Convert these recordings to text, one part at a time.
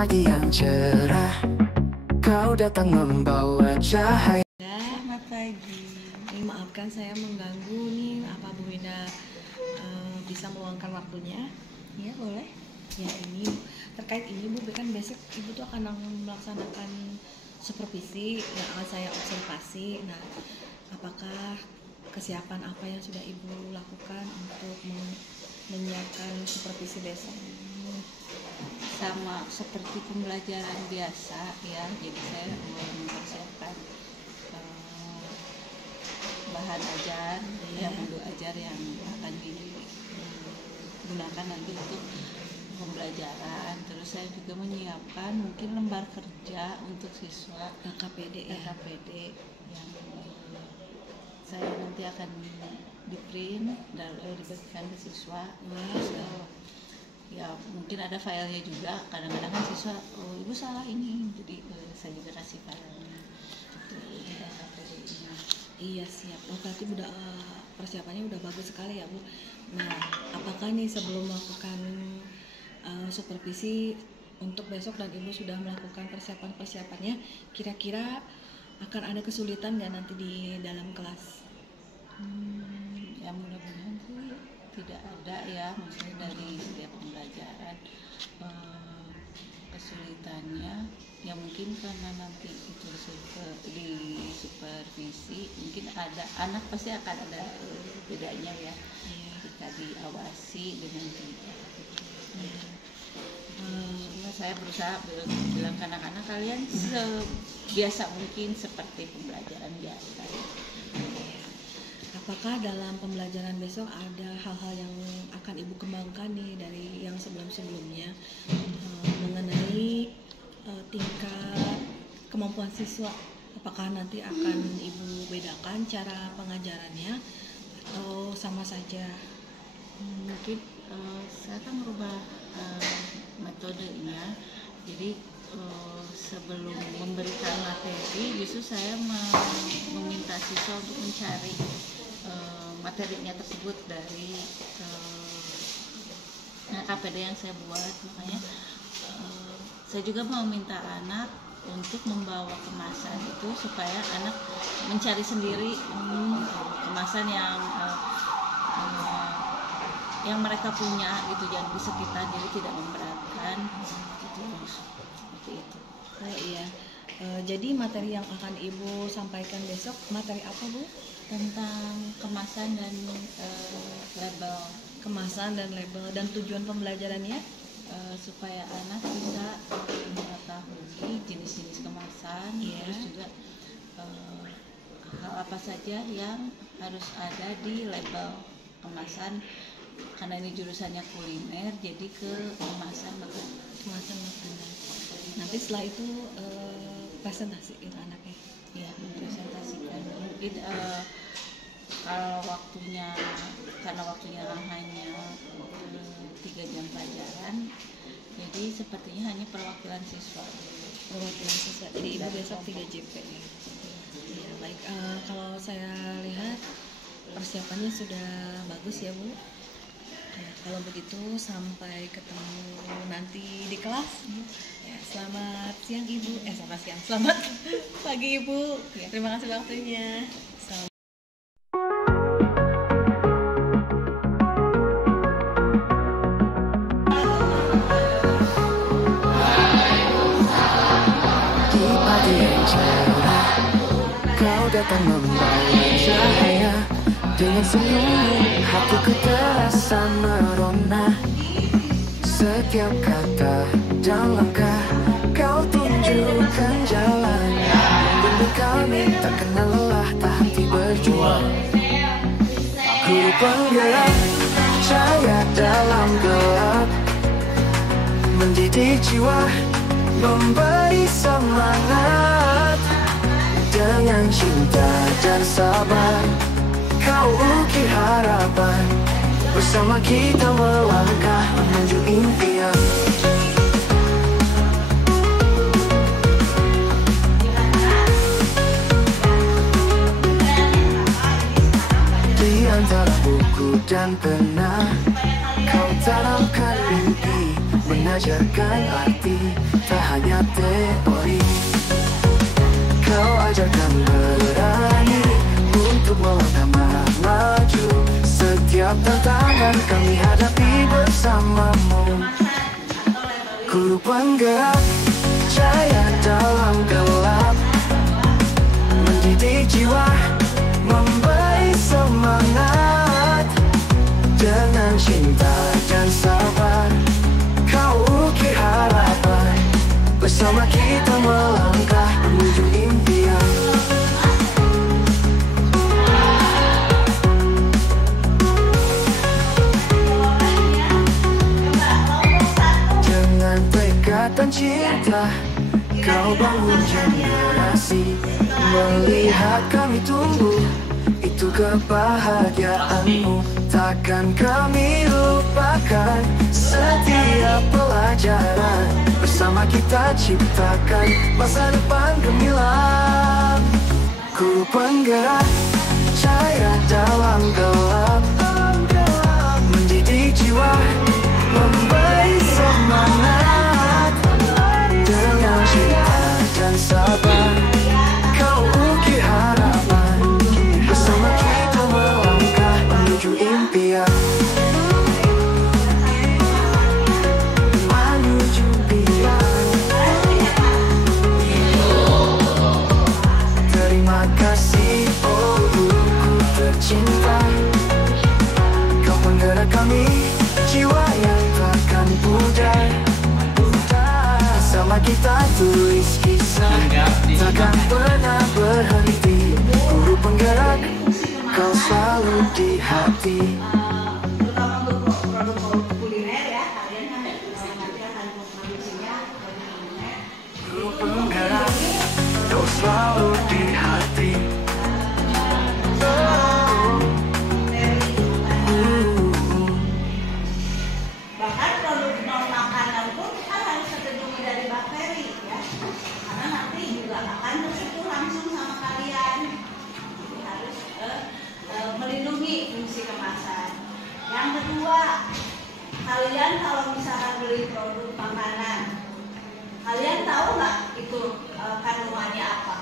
pagi yang cerah, kau datang membawa cahaya. Selamat pagi. Ini maafkan saya mengganggu nih, apa Bu Winda bisa meluangkan waktunya? Ya boleh. Ya ini terkait ini Bu, kan besok Ibu tuh akan melaksanakan supervisi yang akan saya observasi. Nah, apakah kesiapan apa yang sudah Ibu lakukan untuk menyiapkan supervisi besok? Sama seperti pembelajaran biasa ya, jadi saya mempersiapkan bahan ajar, ya modul ajar yang akan digunakan nanti untuk pembelajaran. Terus saya juga menyiapkan mungkin lembar kerja untuk siswa KKPD ya. KKPD yang saya nanti akan di print dan dibagikan ke siswa. Terus, ya mungkin ada filenya juga, kadang-kadang kan siswa ibu salah ini, jadi saya juga kasih filenya Iya siap. Oh berarti udah persiapannya udah bagus sekali ya Bu. Nah, apakah nih sebelum melakukan supervisi untuk besok dan Ibu sudah melakukan persiapannya, kira-kira akan ada kesulitan nggak nanti di dalam kelas? Ya mudah-mudahan sih tidak ada ya, maksudnya dari setiap pembelajaran kesulitannya ya mungkin karena nanti itu di supervisi mungkin ada anak pasti akan ada bedanya ya ketika diawasi dengan tidak. Saya berusaha bilang ke anak-anak, kalian sebiasa mungkin seperti pembelajaran biasa. Apakah dalam pembelajaran besok ada hal-hal yang akan Ibu kembangkan nih dari yang sebelum-sebelumnya mengenai tingkat kemampuan siswa? Apakah nanti akan Ibu bedakan cara pengajarannya atau sama saja? Mungkin saya akan merubah metodenya. Jadi sebelum memberikan materi, justru saya meminta siswa untuk mencari materinya tersebut dari KPD yang saya buat. Makanya saya juga mau minta anak untuk membawa kemasan itu supaya anak mencari sendiri kemasan yang mereka punya gitu, jangan di sekitar, jadi tidak memberatkan gitu, seperti itu. Oh iya. Jadi materi yang akan Ibu sampaikan besok materi apa Bu? Tentang kemasan dan label. Kemasan dan label, dan tujuan pembelajarannya supaya anak bisa mengetahui jenis-jenis kemasan, terus juga hal apa saja yang harus ada di label kemasan, karena ini jurusannya kuliner, jadi ke kemasan makanan. Nanti setelah itu presentasi ke anaknya. Ya, mempresentasikan. Mungkin kalau waktunya, karena waktunya hanya 3 jam pelajaran, jadi sepertinya hanya perwakilan siswa. Jadi Ibu besok 3 JP. Ya baik. Kalau saya lihat persiapannya sudah bagus ya Bu. Ya, kalau begitu sampai ketemu nanti di kelas. Ya, selamat siang Ibu. Selamat siang. Selamat pagi Ibu. Ya, terima kasih waktunya. Di pagi yang cerah, kau datang membawa cahaya. Dengan senyum hatiku terasa merona. Setiap kata dan langkah kau tunjukkan jalan. Membimbing kami tak kenal lelah, tak henti berjuang. Guru penggerak cahaya dalam gelap, mendidik jiwa, memberi semangat. Dengan cinta dan sabar kau ukir harapan. Bersama kita melangkah menuju impian. Di antara buku dan pena, kau tanamkan mimpi, mengajarkan arti. tak hanya teori. Kau ajarkan berani untuk melangkah maju. Setiap tantangan kami hadapi bersamamu. Guru penggerak cahaya dalam gelap, mendidik jiwa, memberi semangat. Dengan cinta dan sabar kau ukir harapan. Bersama kita melangkah menuju impian. Dengan tekad dan cinta kau bangun generasi. Melihat kami tumbuh, itu kebahagiaanmu. Takkan kami lupakan setiap pelajaran. Bersama kita ciptakan masa depan gemilang. Guru penggerak cahaya dalam gelap, mendidik jiwa, memberi semangat. Dengan cinta dan sabar kau ukir harapan. Bersama kita melangkah menuju impian. Menuju impian. Terima kasih oh guruku tercinta. Kau penggerak kami, jiwa yang takkan pudar. Sama kita tulis kisah, takkan pernah berhenti. Guru penggerak, kau selalu di hati. Guru penggerak, kau selalu di hati. Bahkan produk non makanan pun kan harus terlindungi dari bakteri ya, karena nanti juga akan tersentuh langsung sama kalian. Jadi harus melindungi fungsi kemasan. Yang kedua, kalian kalau misalkan beli produk makanan, kalian tahu nggak itu kandungannya apa?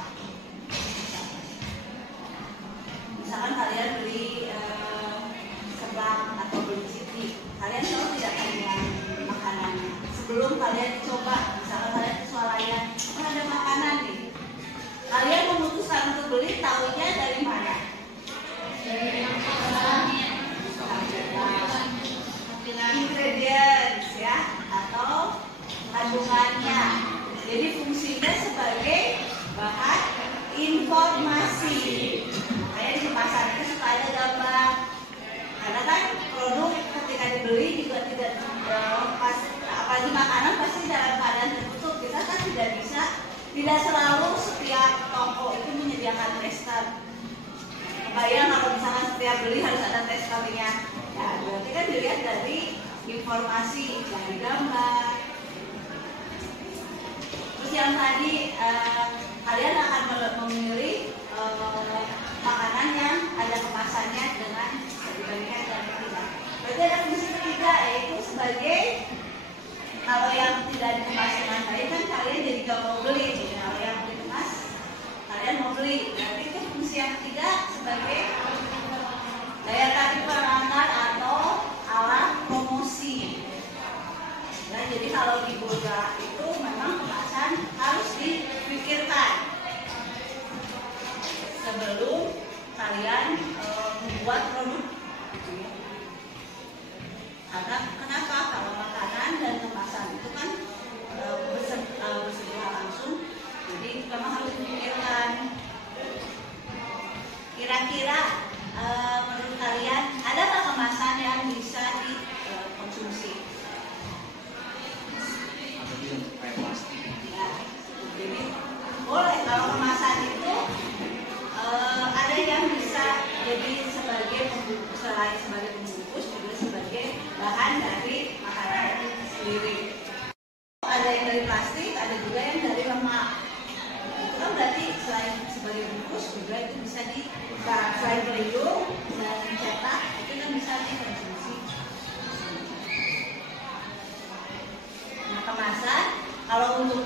Misalkan kalian beli seblak atau beli ciki, kalian tahu tidak kandungan makanannya sebelum kalian coba. Misalkan kalian kesualayan, oh ada makanan nih, kalian memutuskan untuk beli, tahunya dari mana? Ingredients ya, atau kandungannya. Jadi fungsinya sebagai bahan informasi. Kayak di kemasan itu suka ada gambar. Karena kan produk ketika dibeli juga tidak pas, apalagi makanan pasti dalam keadaan tertutup. Kita kan tidak selalu setiap toko itu menyediakan tester. Kebayang kalau misalkan setiap beli harus ada testernya. Ya berarti kan dilihat dari informasi dari gambar. Terus yang tadi kalian akan memilih makanan yang ada kemasannya dengan dibandingkan dengan tidak. Berarti ada fungsi ketiga, yaitu sebagai, kalau yang tidak dikemas dengan baik kan kalian jadi gak mau beli. Jadi kalau yang dikemas kalian mau beli. Berarti itu fungsi yang ketiga sebagai daya tarik pelanggan atau alat promosi. Ya, jadi kalau di Bulga itu memang kemasan harus dipikirkan sebelum kalian membuat produk. Karena kenapa? Kalau makanan dan kemasan itu kan bersentuhan langsung, jadi memang harus dipikirkan. Kira-kira menurut kalian ada nggak kemasan yang bisa dikonsumsi? Ya, jadi boleh kalau kemasan itu ada yang bisa jadi sebagai pembungkus, selain sebagai pembungkus juga sebagai bahan dari makanan itu sendiri. Ada yang dari plastik, ada juga yang dari lemak. Itu kan berarti selain sebagai bungkus juga itu bisa selain pelindung dan cetak itu kan bisa dikonsumsi. Nah kemasan kalau untuk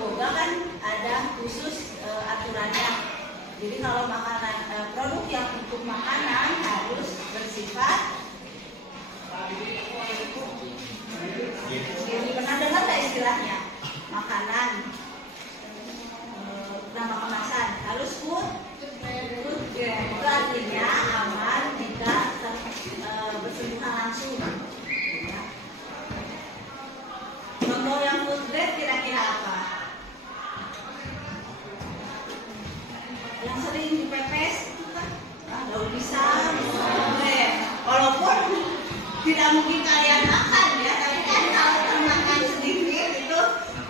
Jadi kalau makanan produk yang untuk makanan harus bersifat, pernah dengar nggak istilahnya makanan, nama kemasan harus food grade, itu artinya aman, tidak bersentuhan langsung. Ya. Contoh yang food grade kira-kira apa? Yang sering dipepes itu kan daun pisang, walaupun tidak mungkin kalian makan ya, tapi kan kalau termakan sedikit itu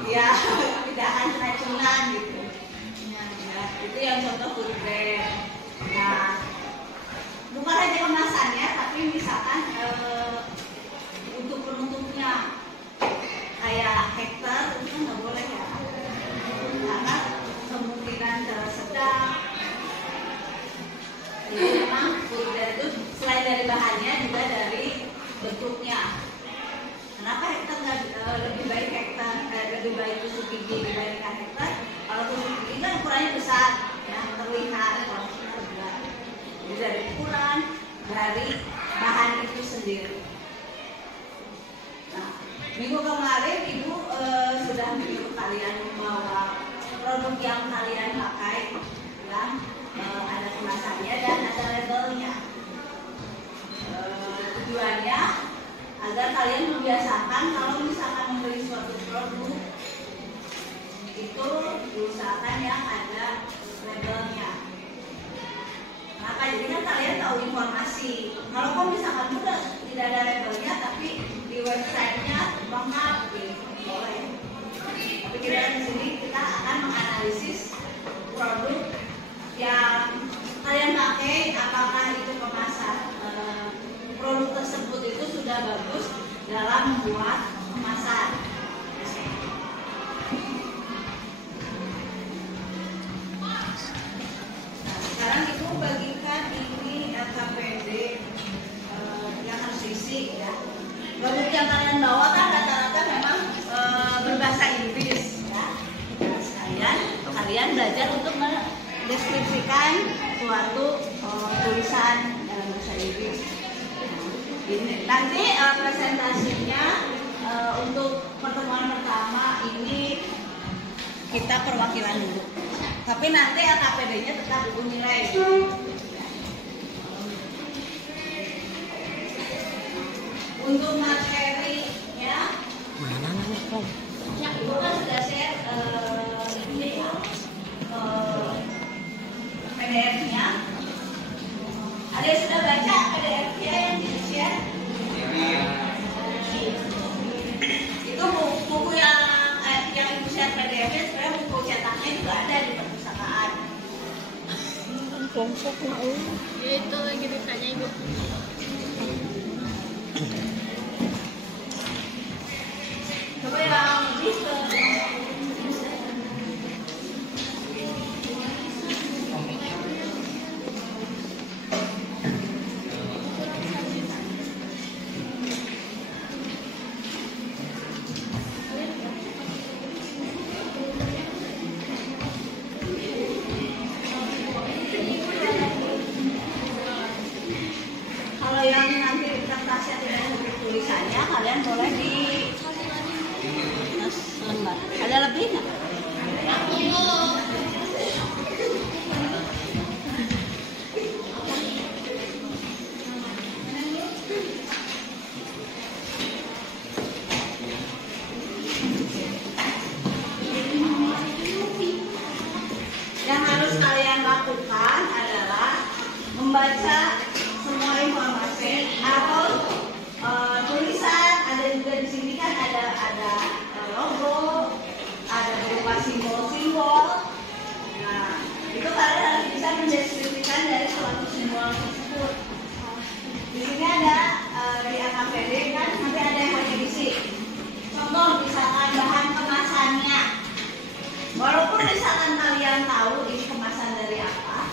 ya tidak akan keracunan gitu. Ya, itu yang contoh food grade. Nah, bukan hanya kemasannya, tapi misalkan untuk penutupnya kayak hektar itu nggak boleh ya, karena kemungkinan sedang. Jadi memang food grade itu selain dari bahannya juga dari bentuknya. Kenapa hektar lebih baik hektar lebih baik tusuk gigi dibandingkan hektar? Kalau tusuk gigi kan ukurannya besar, ya terlihat. Kalau hektar enggak. Jadi dari ukuran, dari bahan itu sendiri. Nah, minggu kemarin ibu sudah menyuruh kalian membawa produk yang kalian pakai, yang ada kemasannya dan ada labelnya. Tujuannya agar kalian membiasakan kalau misalkan membeli suatu produk itu diusahakan yang ada labelnya. Maka jadi kan kalian tahu informasi. Kalau misalkan udah tidak ada labelnya tapi di websitenya lengkap, boleh. Tapi kita di sini kita akan menganalisis produk yang kalian pakai, apakah itu kemasan produk tersebut itu sudah bagus dalam membuat kemasan. Nah, sekarang ibu bagikan ini KPD yang harus diisi ya. Produk yang kalian bawa kan rata-rata memang berbahasa Inggris ya. Nah, sekalian kalian belajar untuk mendeskripsikan suatu tulisan dalam bahasa Inggris. Nanti presentasinya untuk pertemuan pertama ini kita perwakilan dulu. Tapi nanti LKPD-nya tetap ibu nilai. Untuk materinya, ya ibu kan sudah share ini ya, PDF-nya. Ada yang sudah baca PDF-nya yang di-share? Itu buku yang ibu share PDF-nya sebenarnya buku cetaknya juga ada di perpustakaan. Ya itu lagi ditanya ibu. Coba yang lebih ke kalau yang nanti kertasnya tidak ada tulisannya, kalian boleh di lembar. Ada lebih nggak? Yang harus kalian lakukan adalah membaca semua informasi atau tulisan. Ada juga di sini kan ada logo, ada berupa simbol-simbol. Nah, itu kalian harus bisa mendeskripsikan dari suatu simbol tersebut. Di sini ada di AKPD kan nanti ada yang pakai diisi. Contoh misalkan bahan kemasannya. Walaupun misalkan kalian tahu ini kemasan dari apa,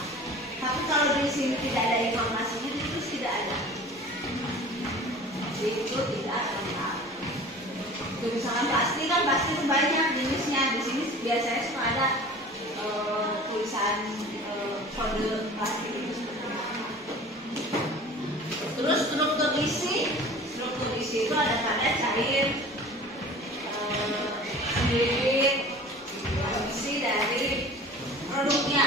tapi kalau di sini tidak ada informasinya, itu tidak ada. Itu tidak lengkap. Jadi misalkan plastik kan plastik banyak jenisnya. Di sini biasanya suka ada tulisan kode plastik itu seperti apa. Terus struktur isi itu ada pada cair, liquid, isi dari produknya.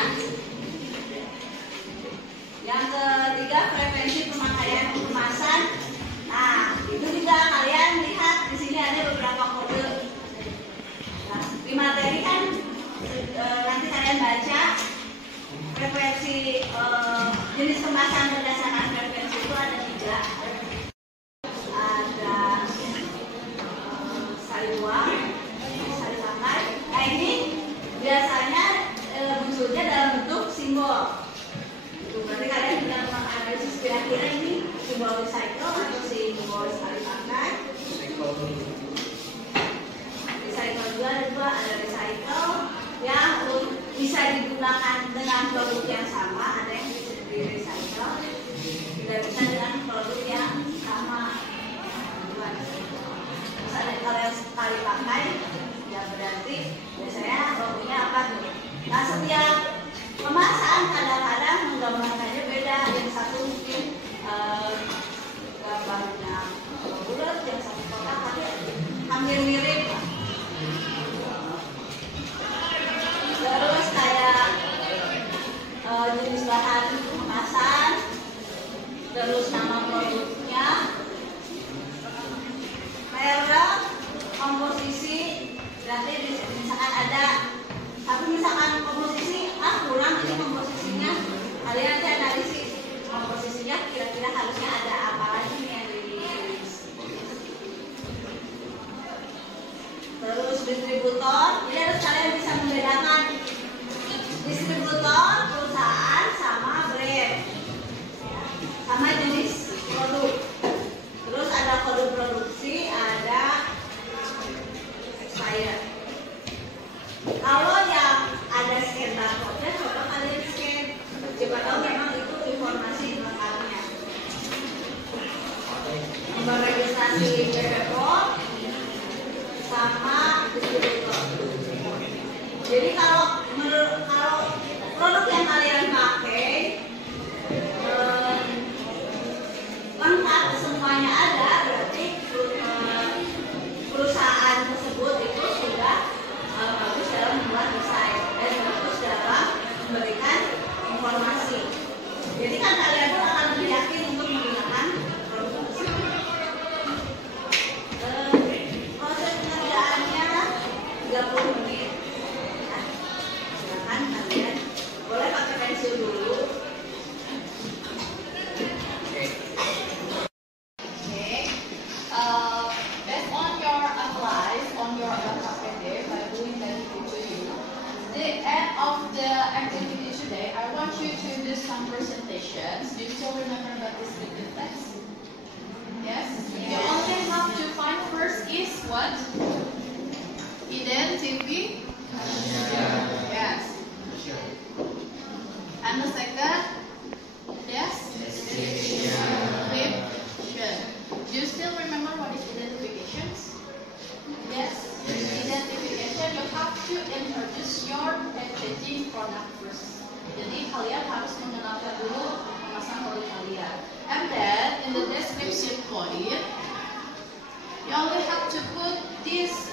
Yang ketiga, frekuensi pemakaian kemasan. Nah, itu juga kalian lihat di sini ada beberapa kode. Nah, di materi kan nanti kalian baca frekuensi jenis kemasan berdasarkan frekuensi itu ada 3. Ada sari uang, sari pakai. Nah, ini biasanya munculnya dalam bentuk simbol. Berarti kalian bisa menganalisis kira-kira ini simbol recycle atau simbol sekali pakai. Recycle juga ada recycle yang bisa digunakan dengan produk yang sama, ada yang bisa di recycle, tidak bisa dengan produk yang sama. Terus ada kalau yang sekali pakai, ya berarti biasanya produknya apa tuh? Nah, setiap kemasan kadang-kadang menggambarkannya beda. Yang satu mungkin gambarnya bulat, yang satu kotak, tapi hampir mirip. Terus kayak jenis bahan kemasan, terus nama produknya, merek, komposisi. Berarti misalkan ada, tapi misalkan komposisi kurang ini komposisinya, kalian nanti analisis komposisinya kira-kira harusnya ada apa lagi yang ditulis. Terus distributor, jadi harus kalian bisa membedakan distributor, perusahaan, sama brand, sama jenis produk. Terus ada kode produksi, ada expired. Kalau yang ada scan barcode-nya, coba kalian scan. Coba tahu memang itu informasi lengkapnya. Nomor registrasi BPOM sama distributor. Jadi kalau produk yang kalian pakai lengkap semuanya ada, berarti perusahaan tersebut itu sudah bagus dalam membuat desain dan bagus dalam memberikan informasi. Jadi kan kalian pun akan lebih yakin untuk menggunakan produk tersebut. Proses pengerjaannya 30 menit. Nah, silakan kalian boleh pakai pensil dulu. Based on your applies on your LKPD by doing that to you, the end of the activity today, I want you to do some presentations. Do you still remember the descriptive text? Yes? You only have to find first is what? Identification. Yes. And the second? Yes? Description. Do you still remember what is identifications? Yes. Identification, you have to introduce your packaging product first. Jadi kalian harus mengenalkan dulu kemasan produk kalian. And then in the description point, you only have to put this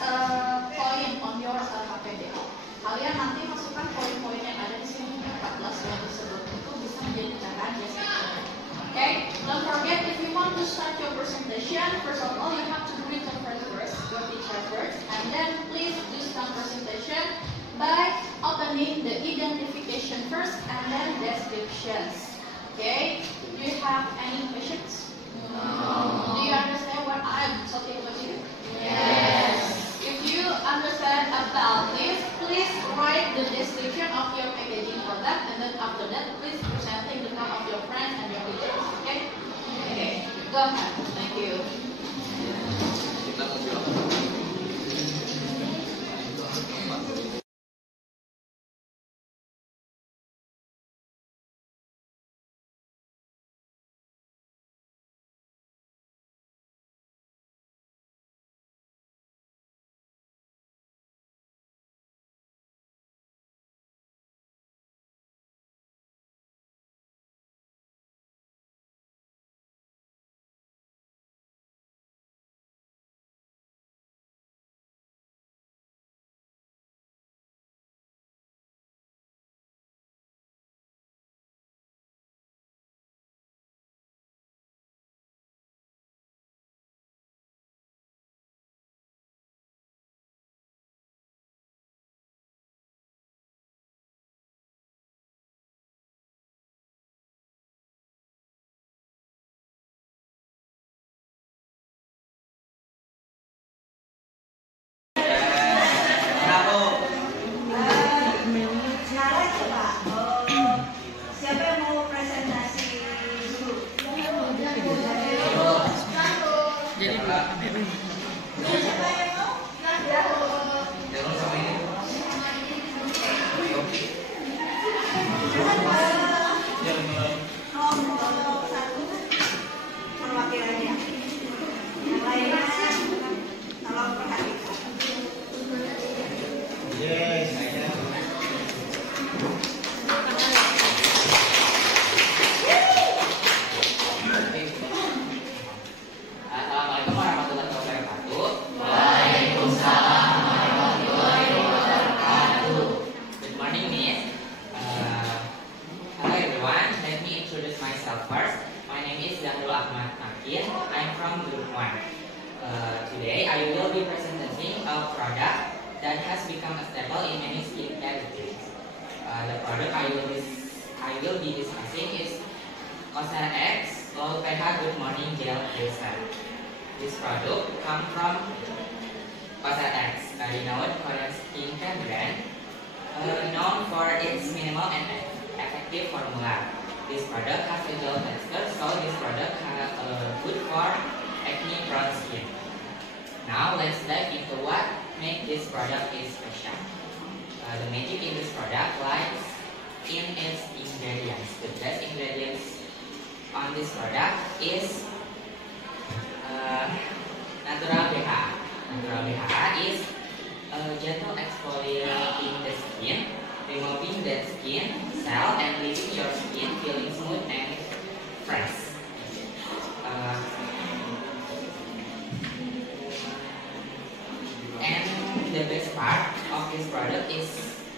point on your LKPD. Kalian nanti masukkan poin-poin yang ada di sini 14 yang disebut itu bisa menjadi bahan description. Okay, don't forget if you want to start your presentation, first of all you have to greet your friend first, your teacher first, and then please do some presentation by opening the identification first and then descriptions. Okay, do you have any questions? No. Do you understand what I'm talking about here? Yes. If you understand about this, please write the description of your packaging product, and then after that, please presenting the name of your friend and your teachers. Okay? Okay. Go ahead. Thank you. name is Zahrul Ahmad Makin. I'm from Group 1. Today I will be presenting a product that has become a staple in many skincare routines. The product I will be discussing is Cosrx All PH Good Morning Gel Cleanser. This product comes from Cosrx, a renowned Korean skincare brand known for its minimal and effective formula. This product has a gel texture, so this product has good for acne-prone skin. Now let's dive into what makes this product is special. The magic in this product lies in its ingredients. The best ingredients on this product is Natural BHA. Natural BHA is gentle exfoliating the skin, removing dead skin cell and leaving your skin feeling smooth and fresh. And the best part of this product is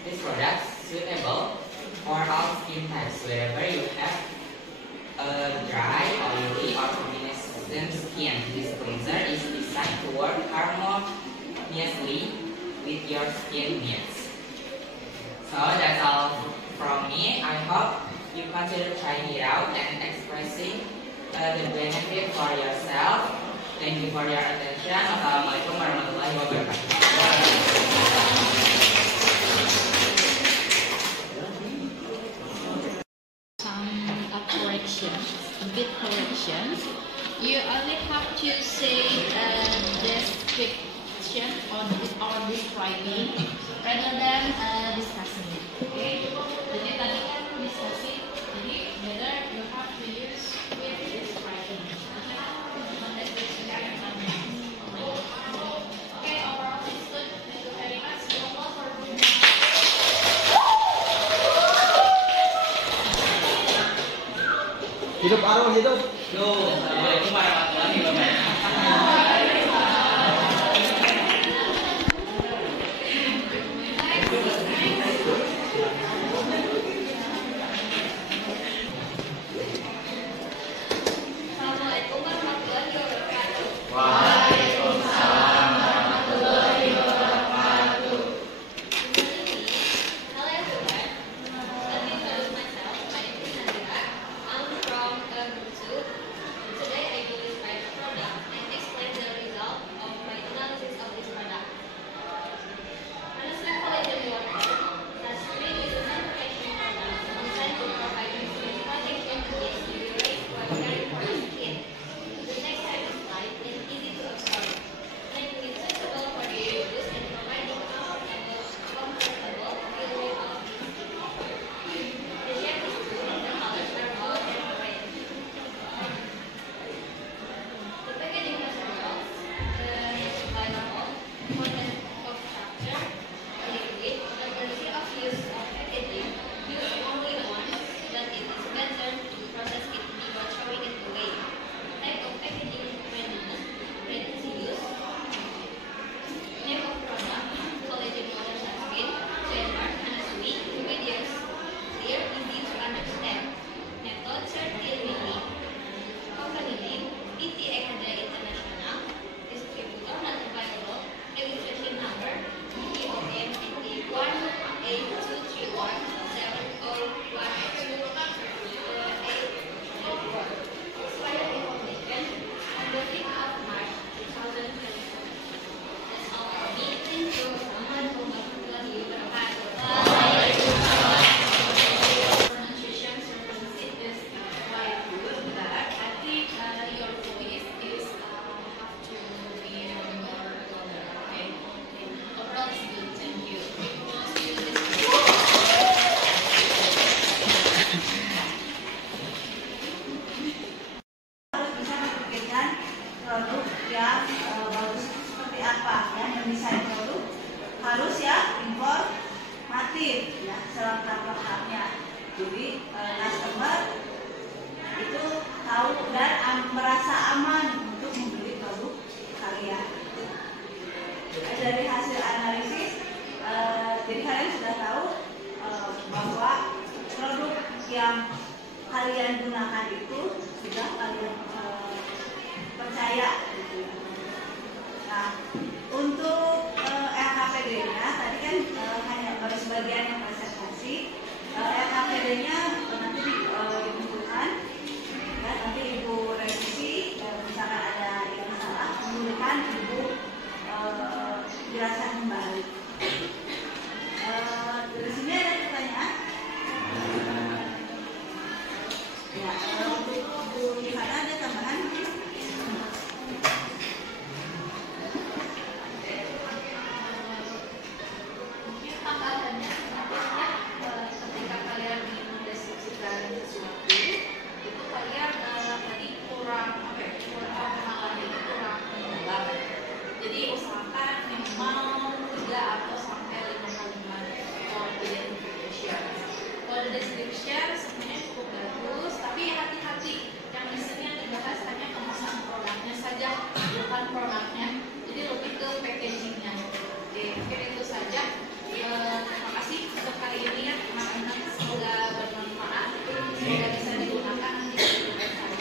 this product suitable for all skin types, wherever you have a dry, oily, or combination skin. This cleanser is designed to work harmoniously with your skin needs. So that's all from me. I hope you consider trying it out and expressing the benefit for yourself. Thank you for your attention. Wassalamualaikum warahmatullahi wabarakatuh. Corrections. You only have to say description or describing rather than discussing it. Okay. Jadi tadi kan discussing, jadi better you have to use with describing. Okay, overall it's good. Thank you very much. Hidup Arul, hidup. Assalamualaikum warahmatullahi wabarakatuh. Assalamualaikum warahmatullahi wabarakatuh. Waalaikumsalam warahmatullahi wabarakatuh. Hello everyone. Let me introduce myself. My name is Nadira. I'm from Group 2. Today I will describe the product and explain the kalian gunakan itu sudah kalian percaya gitu. Nah, untuk LKPD-nya tadi kan hanya baru sebagian yang presentasi. LKPD-nya nanti dibutuhkan, ya, nanti Ibu revisi, misalkan ada yang salah, menurutkan Ibu jelaskan kembali. Dari sini ada pertanyaan? Ya, untuk Bu Rihana ada tambahan? Ketika kalian mendeskripsikan sesuatu, itu kalian tadi kurang pengenalannya itu kurang mendalam. Jadi usahakan minimal 3 atau sampai 5 kalimat for identification. Kalau description sebenarnya cukup bagus, tapi hati-hati yang isinya dibahas hanya kemasan produknya saja, bukan produknya. Jadi lebih ke packagingnya. Oke, mungkin itu saja. Terima kasih untuk hari ini ya, teman-teman. Semoga bermanfaat. Semoga bisa digunakan nanti di website.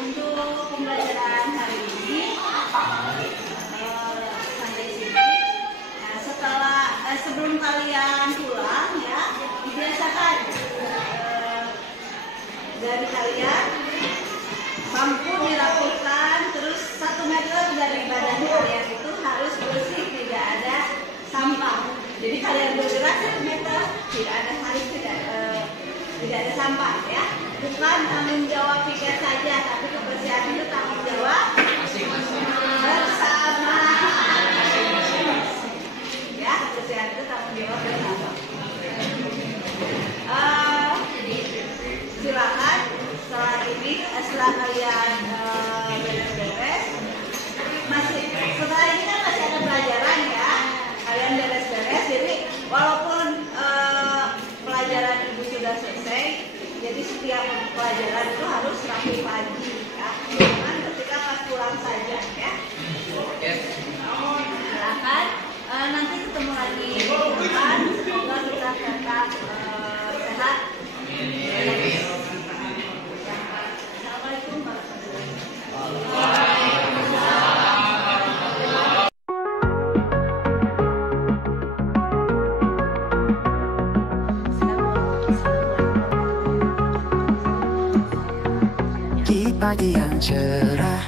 Untuk pembelajaran hari ini sampai sini. Nah, setelah sebelum kalian pulang ya, dibiasakan dari kalian bangku dirapikan, terus 1 meter dari badan kalian itu harus bersih, tidak ada sampah. Jadi kalian bergerak 1 meter, tidak ada sampah ya. Bukan tanggung jawab Vika saja, tapi kebersihan itu tanggung jawab bersama. Ya, kebersihan itu tanggung jawab bersama. Silakan setelah ini, setelah kalian beres-beres, setelah ini kan masih ada pelajaran ya. Kalian beres-beres, jadi walaupun pelajaran Ibu sudah selesai, jadi setiap pelajaran itu harus rapi pagi ya. Jangan ketika pas pulang saja ya. Silakan. Nanti ketemu lagi minggu depan. Semoga kita tetap sehat. Assalamualaikum warahmatullahi wabarakatuh. Di pagi yang cerah,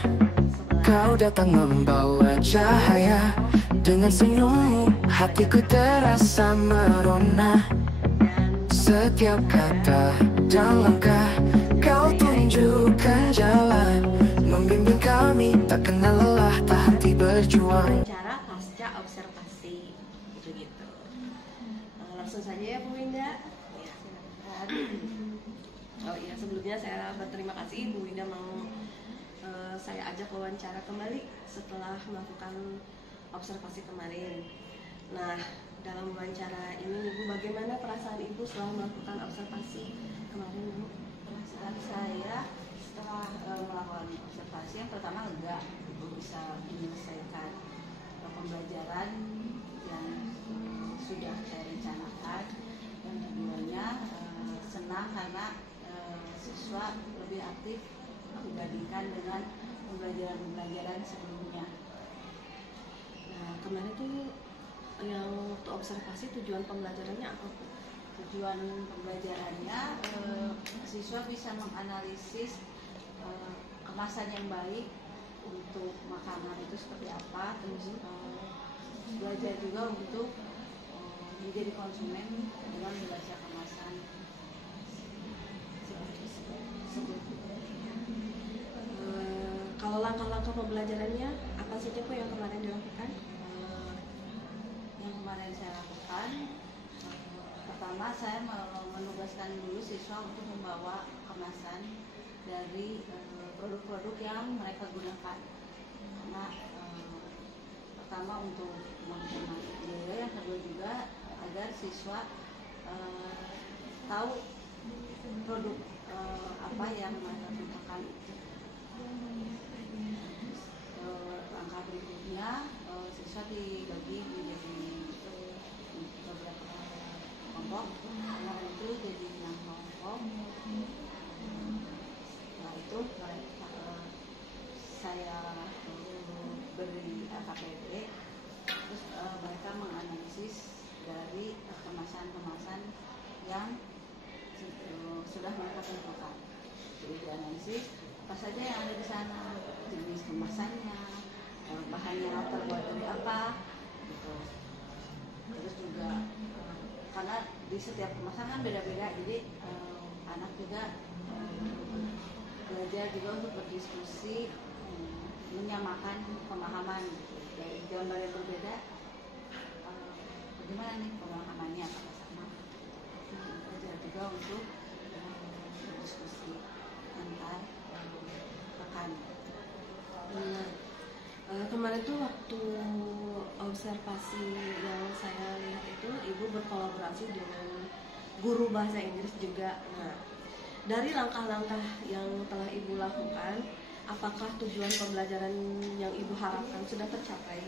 kau datang membawa cahaya. Dengan senyummu, hatiku terasa merona. Setiap kata dan langkah, kau tunjukkan jalan. Membimbing kami, tak kenal lelah, tak henti berjuang. Cara pasca observasi gitu. Langsung saja ya Bu Winda. Ya, oh iya, sebelumnya saya berterima kasih Bu Winda mau saya ajak wawancara kembali setelah melakukan observasi kemarin. Nah, dalam wawancara ini Ibu, bagaimana perasaan Ibu setelah melakukan observasi kemarin Bu? Perasaan saya setelah melakukan observasi, yang pertama lega, Ibu bisa menyelesaikan pembelajaran yang sudah saya rencanakan. Yang keduanya senang karena siswa lebih aktif dibandingkan dengan pembelajaran sebelumnya. Nah, kemarin tuh yang waktu observasi tujuan pembelajarannya apa Bu? Tujuan pembelajarannya siswa bisa menganalisis kemasan yang baik untuk makanan itu seperti apa, terus belajar juga untuk menjadi konsumen dengan membaca kemasan Kalau langkah-langkah pembelajarannya apa saja Bu yang kemarin dilakukan? Yang kemarin saya lakukan, pertama saya menugaskan dulu siswa untuk membawa kemasan dari produk-produk yang mereka gunakan. Karena pertama untuk menghemat biaya, yang kedua juga agar siswa tahu produk apa yang mereka gunakan itu. Langkah berikutnya siswa dibagi menjadi beberapa nongkrong, kemarin itu jadi nongkrong. Setelah itu saya beri KPD, terus mereka menganalisis dari kemasan-kemasan yang sudah mereka tentukan. Jadi dianalisis apa saja yang ada di sana, jenis kemasannya, bahannya terbuat dari apa, gitu. Terus juga karena di setiap kemasan kan beda-beda, jadi anak juga belajar juga untuk berdiskusi, menyamakan pemahaman gitu. Dari gambar yang berbeda, bagaimana nih pemahamannya, apakah sama? Belajar juga untuk berdiskusi antar rekan. Kemarin tuh waktu observasi yang saya lihat itu ibu berkolaborasi dengan guru bahasa Inggris juga. Nah, dari langkah-langkah yang telah ibu lakukan, apakah tujuan pembelajaran yang ibu harapkan sudah tercapai?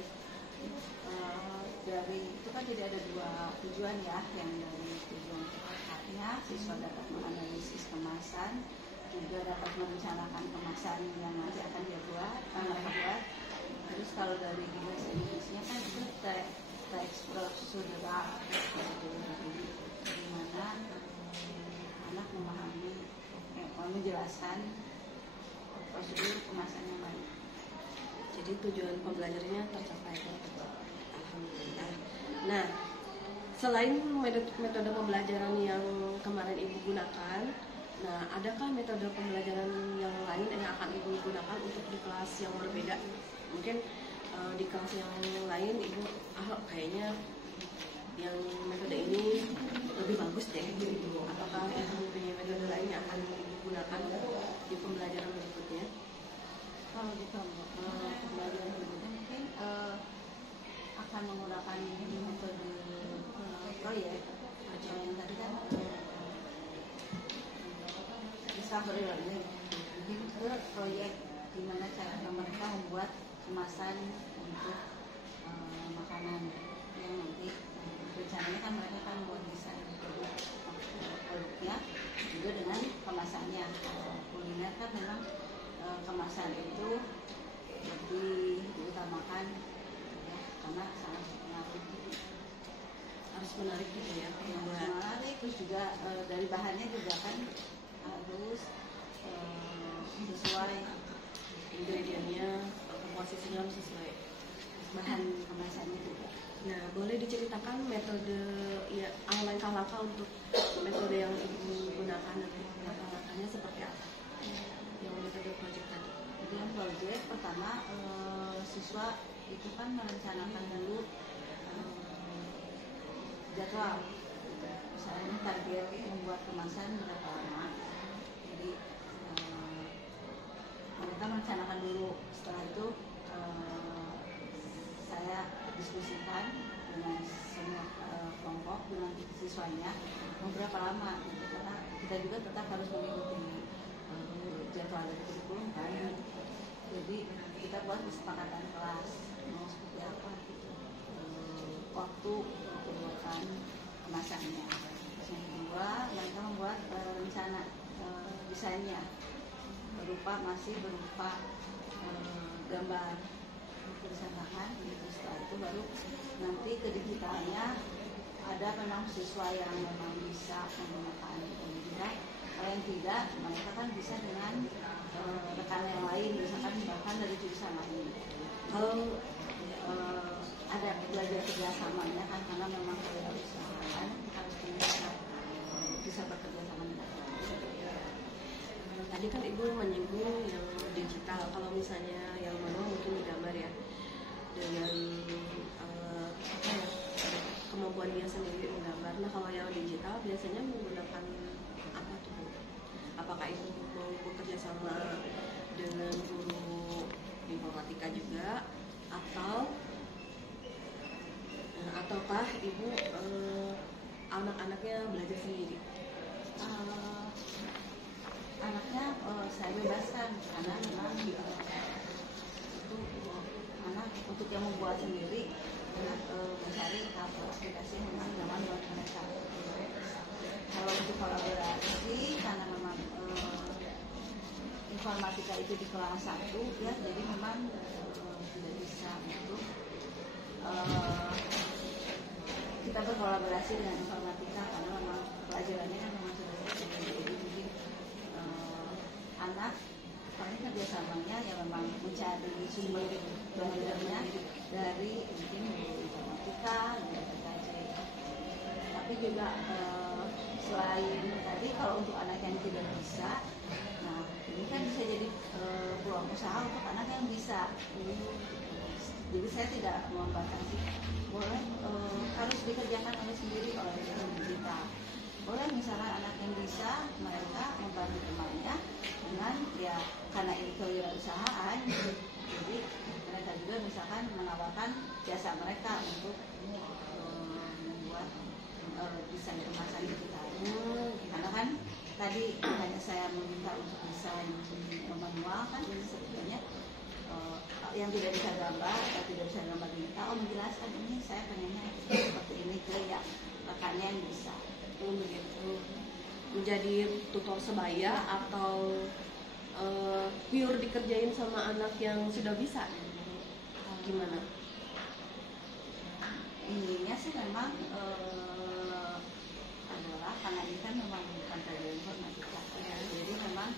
Dari itu kan jadi ada dua tujuan ya, yang dari tujuan pertama siswa dapat menganalisis kemasan, juga dapat merencanakan kemasan yang nanti akan dia buat. Terus kalau dari bahasa Inggrisnya kan itu teks prosedural, di mana anak memahami, menjelaskan prosedur kemasan yang baik. Jadi tujuan pembelajarannya tercapai. Alhamdulillah. Nah, selain metode pembelajaran yang kemarin ibu gunakan, nah adakah metode pembelajaran yang lain yang akan ibu gunakan untuk di kelas yang berbeda? Mungkin di kelas yang lain ibu kayaknya yang metode ini lebih bagus deh. Apakah ibu punya metode lain yang akan ibu gunakan di pembelajaran berikutnya? Kalau di pembelajaran berikutnya mungkin akan menggunakan metode proyek. Yang tadi kan discovery learning, mungkin ke proyek di mana cara mereka membuat kemasan untuk makanan yang nanti rencananya kan mereka akan membuat desain produknya juga dengan kemasannya. Kuliner kan memang kemasan itu lebih diutamakan ya, karena sangat menarik, harus menarik gitu ya, menarik. Terus juga dari bahannya juga kan harus sesuai ingredientnya, komposisinya harus sesuai bahan kemasannya juga. Nah, boleh diceritakan metode ya langkah-langkah untuk metode yang ibu gunakan, langkah-langkahnya seperti apa? Yang metode project tadi. Jadi yang project pertama siswa itu kan merencanakan dulu jadwal. Misalnya target membuat kemasan berapa lama. Jadi mereka merencanakan dulu. Setelah itu saya diskusikan dengan semua kelompok, dengan siswanya beberapa lama. Karena kita juga tetap harus mengikuti jadwal dari kurikulum kan. Jadi kita buat kesepakatan kelas mau seperti apa gitu, waktu pembuatan kemasannya. Yang kedua, yang kita membuat rencana desainnya masih berupa gambar tulisan tangan. Gitu. Setelah itu baru nanti ke digitalnya ada memang siswa yang memang bisa menggunakan digital. Kalau yang tidak, mereka kan bisa dengan rekan yang lain, misalkan bahkan dari jurusan lain. Kalau ada belajar kerjasamanya kan, karena memang kalau usahaan harus bisa bekerja sama dengan Tadi kan ibu menyinggung yang digital. Kalau misalnya yang manual mungkin digambar ya, dengan kemampuan dia sendiri menggambar. Nah, kalau yang digital biasanya menggunakan apa tuh? Apakah ibu mau bekerja sama dengan guru informatika juga, ataukah ibu anak-anaknya belajar sendiri? Anaknya saya bebaskan karena memang itu anak untuk yang membuat sendiri mencari aplikasi yang memang nyaman buat mereka. berkolaborasi karena memang informatika itu di kelas 1 ya, jadi memang tidak bisa untuk kita berkolaborasi dengan informatika karena memang pelajarannya kan memang sudah selesai. Jadi mungkin anak kami kerjasamanya ya memang mencari sumber belajarnya dari mungkin informatika, dari PKJ. Tapi juga selain tadi kalau untuk anak yang tidak bisa, nah ini kan bisa jadi peluang usaha untuk anak yang bisa. Jadi saya tidak membatasi, boleh harus dikerjakan oleh sendiri oleh kita. Boleh misalkan anak yang bisa, mereka membantu temannya dengan ya karena ini kewirausahaan, jadi mereka juga misalkan menawarkan jasa mereka untuk membuat desain kemasan kita. Karena kan tadi hanya saya meminta untuk desain manual kan, ini sebetulnya yang tidak bisa gambar atau tidak bisa gambar digital, menjelaskan ini saya pengennya seperti ini ke yang rekannya yang bisa. Begitu. Menjadi tutor sebaya atau pure dikerjain sama anak yang sudah bisa? Gimana? Intinya sih memang adalah karena ini kan memang bukan pelajaran informatika ya. Jadi memang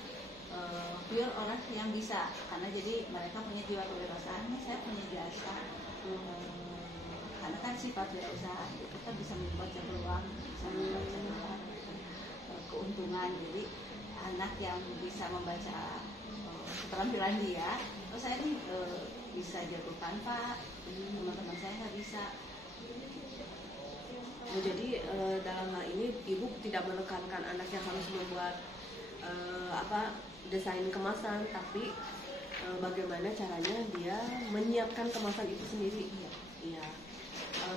pure orang yang bisa, karena jadi mereka punya jiwa kewirausahaan. Saya punya jasa, karena kan sifat wirausaha itu kan bisa membuat peluang, bisa membuat keuntungan. Jadi anak yang bisa membaca keterampilan dia, oh saya ini bisa jago Canva, teman-teman saya nggak bisa. Jadi dalam hal ini ibu tidak menekankan anak yang harus membuat desain kemasan, tapi bagaimana caranya dia menyiapkan kemasan itu sendiri. Iya.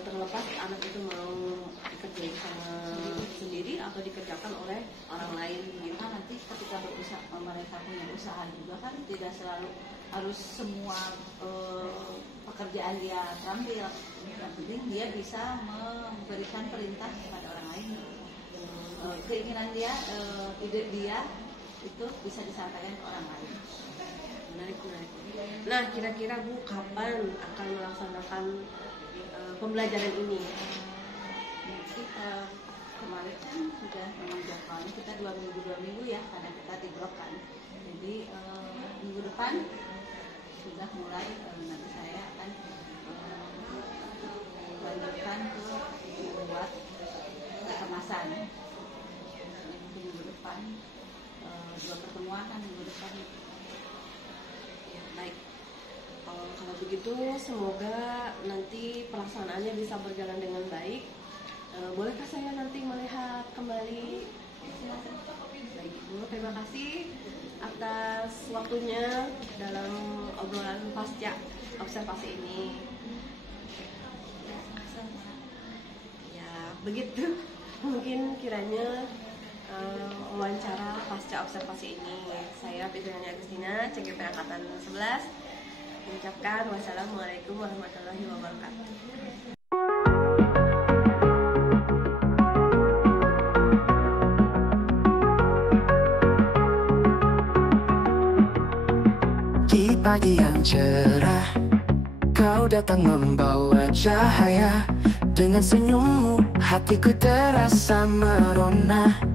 Terlepas anak itu mau dikerjain sama sendiri atau dikerjakan oleh orang lain. Karena nanti ketika berusaha, mereka punya usaha juga kan tidak selalu harus semua pekerjaan dia terampil. Yang penting dia bisa memberikan perintah kepada orang lain. Keinginan dia, ide dia itu bisa disampaikan ke orang lain. Menarik. Nah, kira-kira Bu kapan akan melaksanakan pembelajaran ini? Nanti kemarin kan sudah memang jadwalnya kita 2 minggu ya, karena kita di blok kan. Jadi minggu depan sudah mulai nanti saya akan lanjutkan ke membuat kemasan. Minggu depan 2 pertemuan kan minggu depan. Ya, baik. Kalau begitu semoga nanti pelaksanaannya bisa berjalan dengan baik. Bolehkah saya nanti melihat kembali? Baik Ibu, terima kasih atas waktunya dalam obrolan pasca observasi ini. Ya, begitu mungkin kiranya wawancara pasca observasi ini. Saya Fitriani Agustina, CGP Angkatan 11, mengucapkan wassalamualaikum warahmatullahi wabarakatuh. Di pagi yang cerah, kau datang membawa cahaya. Dengan senyummu hatiku terasa merona.